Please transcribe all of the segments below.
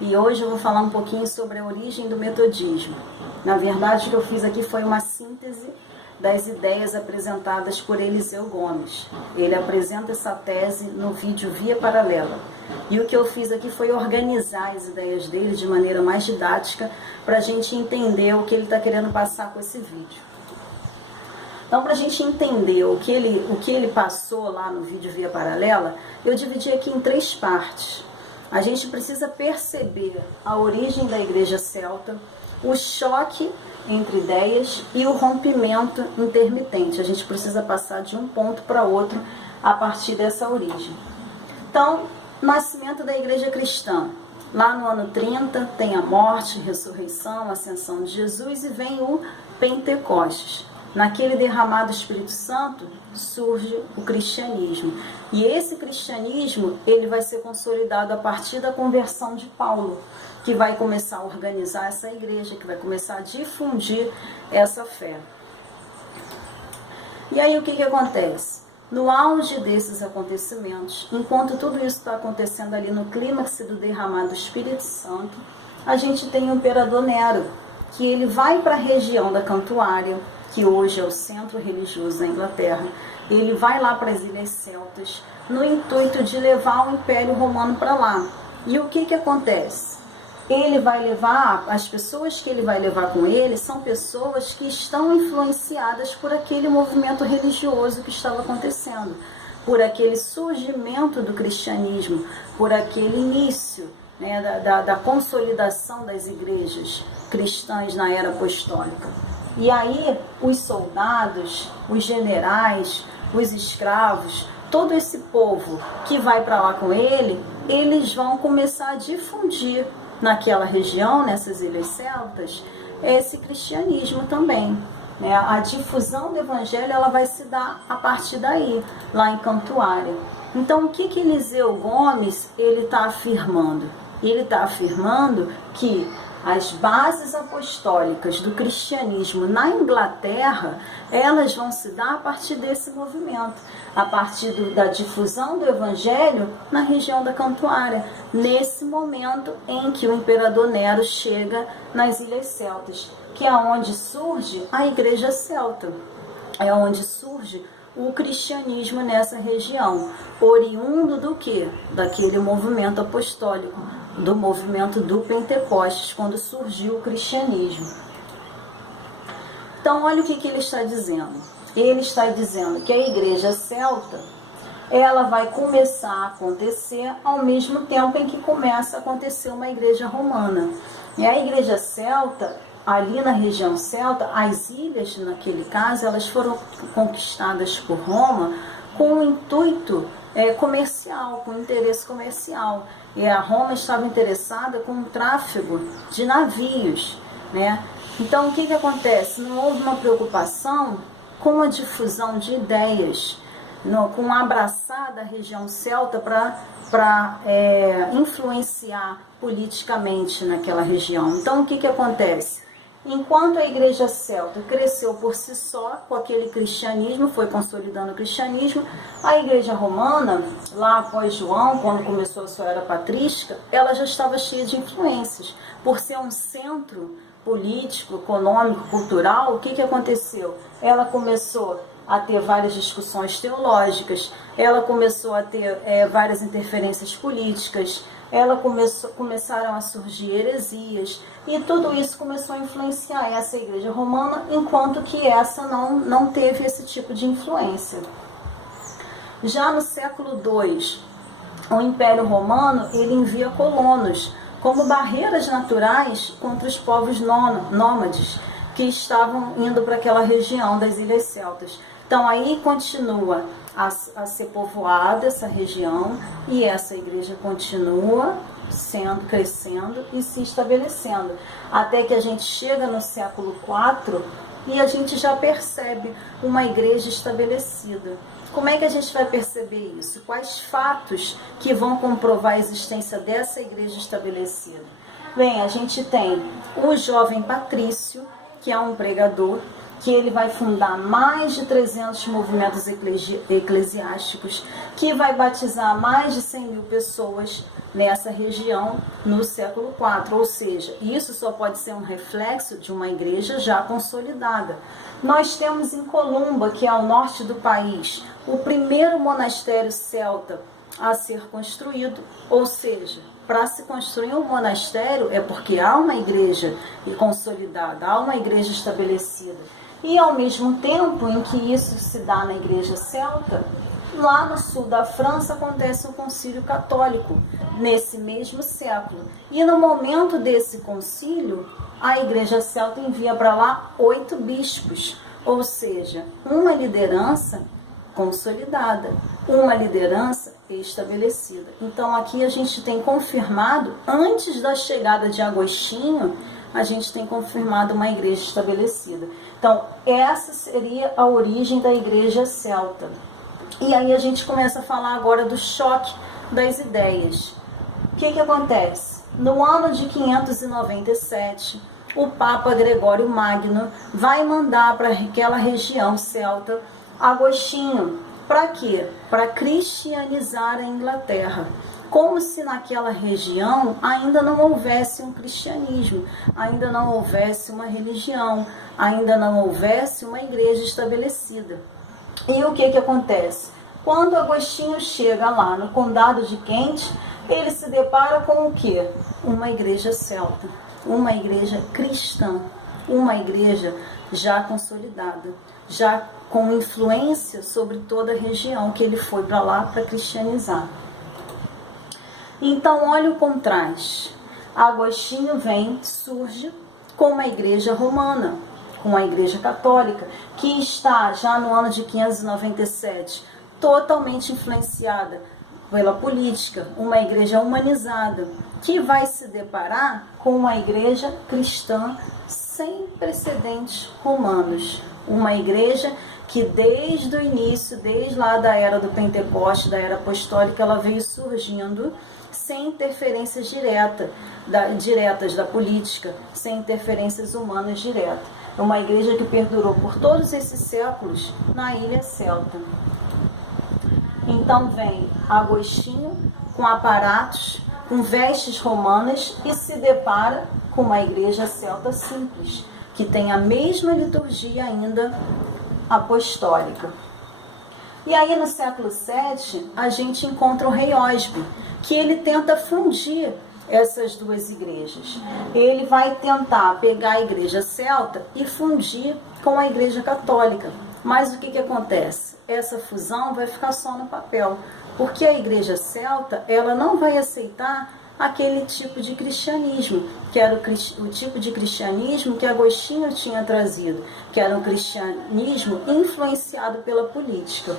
e hoje eu vou falar um pouquinho sobre a origem do metodismo. Na verdade, o que eu fiz aqui foi uma síntese das ideias apresentadas por Eliseu Gomes. Ele apresenta essa tese no vídeo Via Paralela. E o que eu fiz aqui foi organizar as ideias dele de maneira mais didática para a gente entender o que ele está querendo passar com esse vídeo. Então, para a gente entender o que ele passou lá no vídeo Via Paralela, eu dividi aqui em 3 partes. A gente precisa perceber a origem da igreja celta, o choque entre ideias e o rompimento intermitente. A gente precisa passar de um ponto para outro a partir dessa origem. Então, nascimento da igreja cristã. Lá no ano 30 tem a morte, ressurreição, ascensão de Jesus e vem o Pentecostes. Naquele derramado Espírito Santo surge o cristianismo. E esse cristianismo ele vai ser consolidado a partir da conversão de Paulo, que vai começar a organizar essa igreja, que vai começar a difundir essa fé. E aí o que acontece? No auge desses acontecimentos, enquanto tudo isso está acontecendo ali no clímax do derramado do Espírito Santo, a gente tem o imperador Nero, que ele vai para a região da Cantuária, que hoje é o centro religioso da Inglaterra. Ele vai lá para as Ilhas Celtas, no intuito de levar o Império Romano para lá. E o que acontece? Ele vai levar, as pessoas que ele vai levar com ele são pessoas que estão influenciadas por aquele movimento religioso que estava acontecendo, por aquele surgimento do cristianismo, por aquele início, né, da consolidação das igrejas cristãs na era apostólica. E aí os soldados, os generais, os escravos, todo esse povo que vai para lá com ele, eles vão começar a difundir naquela região, nessas ilhas celtas, esse cristianismo também. A difusão do evangelho ela vai se dar a partir daí, lá em Cantuária. Então, o que Eliseu Gomes ele está afirmando? Ele está afirmando que as bases apostólicas do cristianismo na Inglaterra, elas vão se dar a partir desse movimento, a partir da difusão do evangelho na região da Cantuária, nesse momento em que o imperador Nero chega nas Ilhas Celtas, que é onde surge a igreja celta, é onde surge o cristianismo nessa região, oriundo do quê? Daquele movimento apostólico, do movimento do Pentecostes, quando surgiu o cristianismo. Então, olha o que ele está dizendo. Ele está dizendo que a igreja celta, ela vai começar a acontecer ao mesmo tempo em que começa a acontecer uma igreja romana. E a igreja celta, ali na região celta, as ilhas, naquele caso, elas foram conquistadas por Roma com o intuito comercial, com interesse comercial. E a Roma estava interessada com o tráfego de navios, né? Então, o que acontece? Não houve uma preocupação com a difusão de ideias, com abraçar da região celta para influenciar politicamente naquela região. Então, o que acontece? Enquanto a igreja celta cresceu por si só, com aquele cristianismo, foi consolidando o cristianismo, a igreja romana, lá após João, quando começou a sua era patrística, ela já estava cheia de influências. Por ser um centro político, econômico, cultural, o que aconteceu? Ela começou a ter várias discussões teológicas, ela começou a ter várias interferências políticas, começaram a surgir heresias, e tudo isso começou a influenciar essa igreja romana, enquanto que essa não teve esse tipo de influência. Já no século II, o Império Romano ele envia colonos como barreiras naturais contra os povos nômades que estavam indo para aquela região das Ilhas Celtas. Então aí continua a ser povoada essa região, e essa igreja continua crescendo e se estabelecendo, até que a gente chega no século IV e a gente já percebe uma igreja estabelecida. Como é que a gente vai perceber isso? Quais fatos que vão comprovar a existência dessa igreja estabelecida? Bem, a gente tem o jovem Patrício, que é um pregador, que ele vai fundar mais de 300 movimentos eclesiásticos, que vai batizar mais de 100 mil pessoas nessa região no século IV, ou seja, isso só pode ser um reflexo de uma igreja já consolidada. Nós temos em Columba, que é ao norte do país, o primeiro monastério celta a ser construído, ou seja, para se construir um monastério é porque há uma igreja consolidada, há uma igreja estabelecida. E ao mesmo tempo em que isso se dá na igreja celta, lá no sul da França acontece o concílio católico, nesse mesmo século. E no momento desse concílio, a igreja celta envia para lá 8 bispos, ou seja, uma liderança consolidada, uma liderança estabelecida. Então aqui a gente tem confirmado, antes da chegada de Agostinho, a gente tem confirmado uma igreja estabelecida. Então essa seria a origem da igreja celta. E aí a gente começa a falar agora do choque das ideias. O que acontece? No ano de 597, o Papa Gregório Magno vai mandar para aquela região celta Agostinho. Para quê? Para cristianizar a Inglaterra. Como se naquela região ainda não houvesse um cristianismo, ainda não houvesse uma religião, ainda não houvesse uma igreja estabelecida. E o que acontece? Quando Agostinho chega lá no condado de Kent, ele se depara com o quê? Uma igreja celta, uma igreja cristã, uma igreja já consolidada, já com influência sobre toda a região que ele foi para lá para cristianizar. Então, olha o contraste. Agostinho surge com uma igreja romana, com uma igreja católica, que está já no ano de 597, totalmente influenciada pela política, uma igreja humanizada, que vai se deparar com uma igreja cristã sem precedentes romanos, uma igreja que desde o início, desde lá da era do Pentecoste, da era apostólica, ela veio surgindo sem interferências diretas da política, sem interferências humanas diretas. É uma igreja que perdurou por todos esses séculos na ilha celta. Então vem Agostinho com aparatos, com vestes romanas e se depara com uma igreja celta simples, que tem a mesma liturgia ainda apostólica. E aí no século VII a gente encontra o rei Osby, que ele tenta fundir essas duas igrejas. Ele vai tentar pegar a igreja celta e fundir com a igreja católica. Mas o que acontece? Essa fusão vai ficar só no papel, porque a igreja celta ela não vai aceitar aquele tipo de cristianismo, que era o tipo de cristianismo que Agostinho tinha trazido, que era um cristianismo influenciado pela política.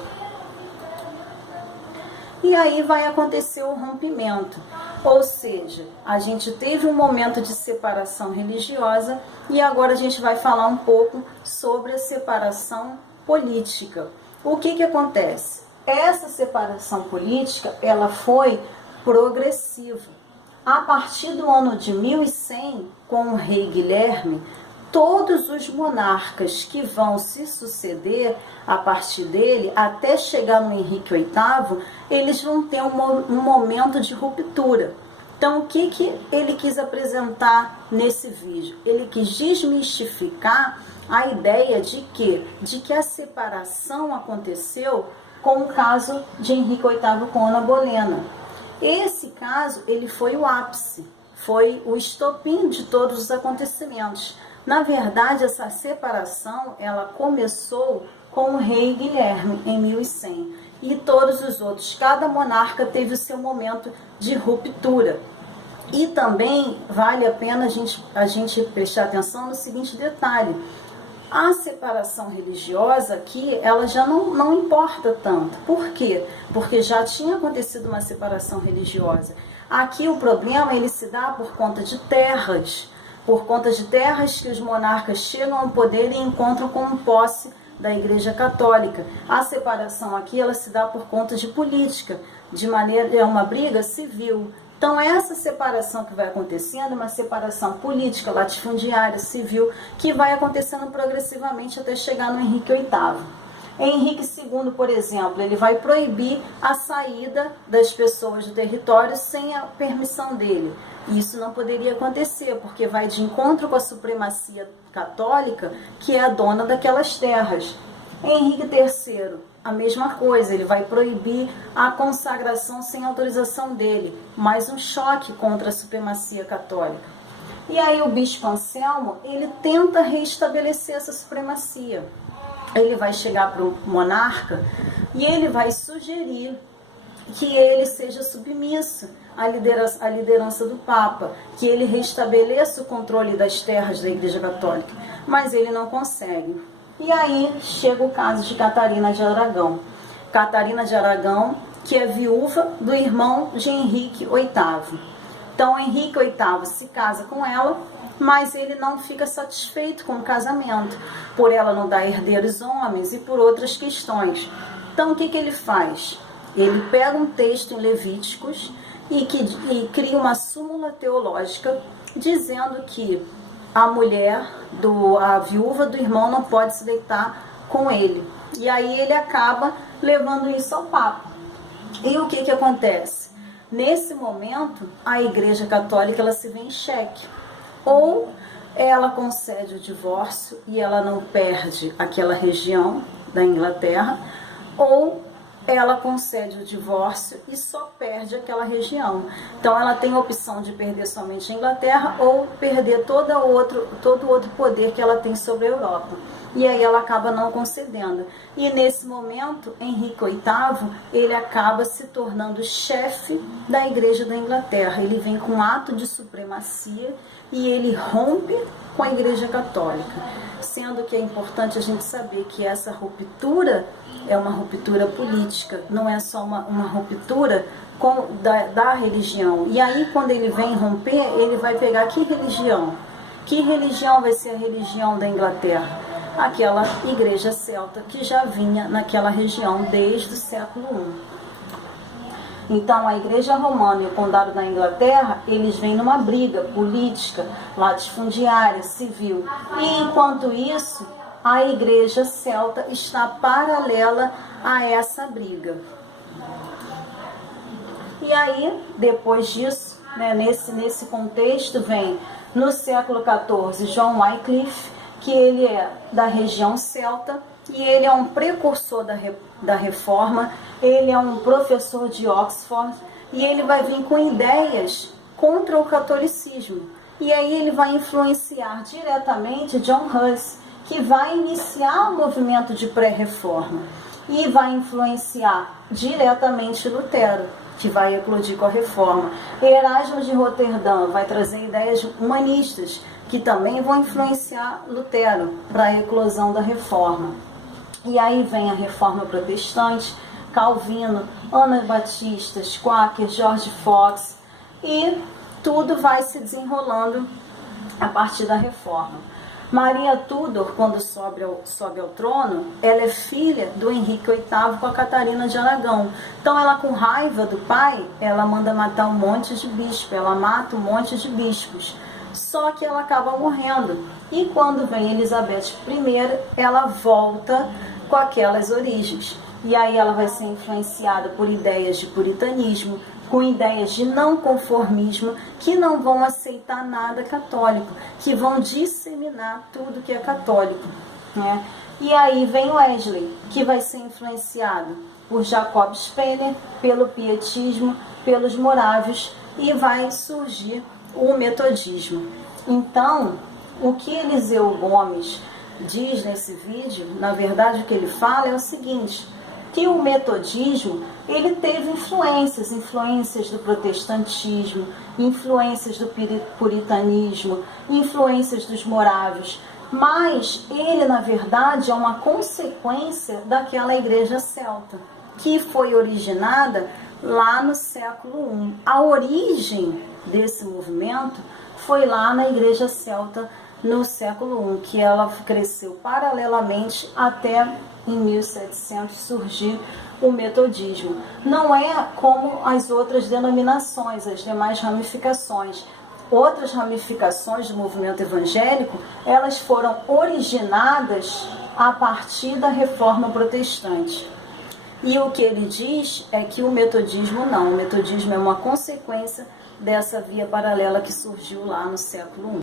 E aí vai acontecer o rompimento, ou seja, a gente teve um momento de separação religiosa e agora a gente vai falar um pouco sobre a separação política. O que acontece? Essa separação política, ela foi progressiva. A partir do ano de 1100, com o rei Guilherme, todos os monarcas que vão se suceder a partir dele, até chegar no Henrique VIII, eles vão ter um momento de ruptura. Então, o que ele quis apresentar nesse vídeo? Ele quis desmistificar a ideia de que a separação aconteceu com o caso de Henrique VIII com Ana Bolena. Esse caso, ele foi o ápice, foi o estopim de todos os acontecimentos. Na verdade, essa separação, ela começou com o rei Guilherme, em 1100. E todos os outros, cada monarca teve o seu momento de ruptura. E também vale a pena a gente prestar atenção no seguinte detalhe. A separação religiosa aqui, ela já não importa tanto. Por quê? Porque já tinha acontecido uma separação religiosa. Aqui o problema ele se dá por conta de terras. Por conta de terras que os monarcas chegam ao poder e encontram como posse da Igreja Católica. A separação aqui ela se dá por conta de política, é uma briga civil Então essa separação que vai acontecendo é uma separação política, latifundiária, civil, que vai acontecendo progressivamente até chegar no Henrique VIII. Henrique II, por exemplo, ele vai proibir a saída das pessoas do território sem a permissão dele. Isso não poderia acontecer, porque vai de encontro com a supremacia católica, que é a dona daquelas terras. Henrique III, a mesma coisa, ele vai proibir a consagração sem autorização dele, mais um choque contra a supremacia católica. E aí o bispo Anselmo, ele tenta restabelecer essa supremacia. Ele vai chegar para o monarca e ele vai sugerir que ele seja submisso à liderança do Papa, que ele restabeleça o controle das terras da Igreja Católica, mas ele não consegue. E aí chega o caso de Catarina de Aragão. Catarina de Aragão, que é viúva do irmão de Henrique VIII. Então Henrique VIII se casa com ela, mas ele não fica satisfeito com o casamento, por ela não dar herdeiros homens e por outras questões. Então o que ele faz? Ele pega um texto em Levíticos e cria uma súmula teológica dizendo que a viúva do irmão não pode se deitar com ele. E aí ele acaba levando isso ao Papa. E o que acontece? Nesse momento, a Igreja Católica ela se vê em xeque. Ou ela concede o divórcio e ela não perde aquela região da Inglaterra, ou ela concede o divórcio e só perde aquela região. Então ela tem a opção de perder somente a Inglaterra ou perder todo o outro poder que ela tem sobre a Europa. E aí ela acaba não concedendo. E nesse momento, Henrique VIII, ele acaba se tornando chefe da Igreja da Inglaterra. Ele vem com um ato de supremacia e ele rompe com a Igreja Católica. Sendo que é importante a gente saber que essa ruptura é uma ruptura política, não é só uma ruptura da religião. E aí, quando ele vem romper, ele vai pegar que religião? Que religião vai ser a religião da Inglaterra? Aquela igreja celta que já vinha naquela região desde o século I. Então, a Igreja Romana e o Condado da Inglaterra, eles vêm numa briga política, latifundiária, civil. E, enquanto isso, a Igreja Celta está paralela a essa briga. E aí, depois disso, né, nesse contexto, vem, no século XIV, John Wycliffe, que ele é da região celta, e ele é um precursor da reforma, ele é um professor de Oxford, e ele vai vir com ideias contra o catolicismo. E aí ele vai influenciar diretamente John Huss, que vai iniciar o movimento de pré-reforma, e vai influenciar diretamente Lutero, que vai eclodir com a reforma. Erasmo de Roterdã vai trazer ideias humanistas, que também vão influenciar Lutero para a eclosão da reforma. E aí vem a reforma protestante, Calvino, Anabatistas, Quaker, George Fox, e tudo vai se desenrolando a partir da reforma. Maria Tudor, quando sobe ao trono, ela é filha do Henrique VIII com a Catarina de Aragão. Então ela, com raiva do pai, ela manda matar um monte de bispos, ela mata um monte de bispos. Só que ela acaba morrendo. E quando vem Elizabeth I, ela volta com aquelas origens. E aí ela vai ser influenciada por ideias de puritanismo, com ideias de não conformismo, que não vão aceitar nada católico, que vão disseminar tudo que é católico, né? E aí vem Wesley, que vai ser influenciado por Jacob Spener, pelo pietismo, pelos morávios, e vai surgir o metodismo. Então, o que Eliseu Gomes diz nesse vídeo, na verdade o que ele fala é o seguinte, que o metodismo, ele teve influências do protestantismo, influências do puritanismo, influências dos morávios, mas ele, na verdade, é uma consequência daquela igreja celta, que foi originada lá no século I. A origem desse movimento foi lá na igreja celta no século I, que ela cresceu paralelamente até em 1700 surgir o metodismo. Não é como as outras denominações, as demais ramificações. Outras ramificações do movimento evangélico, elas foram originadas a partir da Reforma Protestante. E o que ele diz é que o metodismo não, o metodismo é uma consequência dessa via paralela que surgiu lá no século I.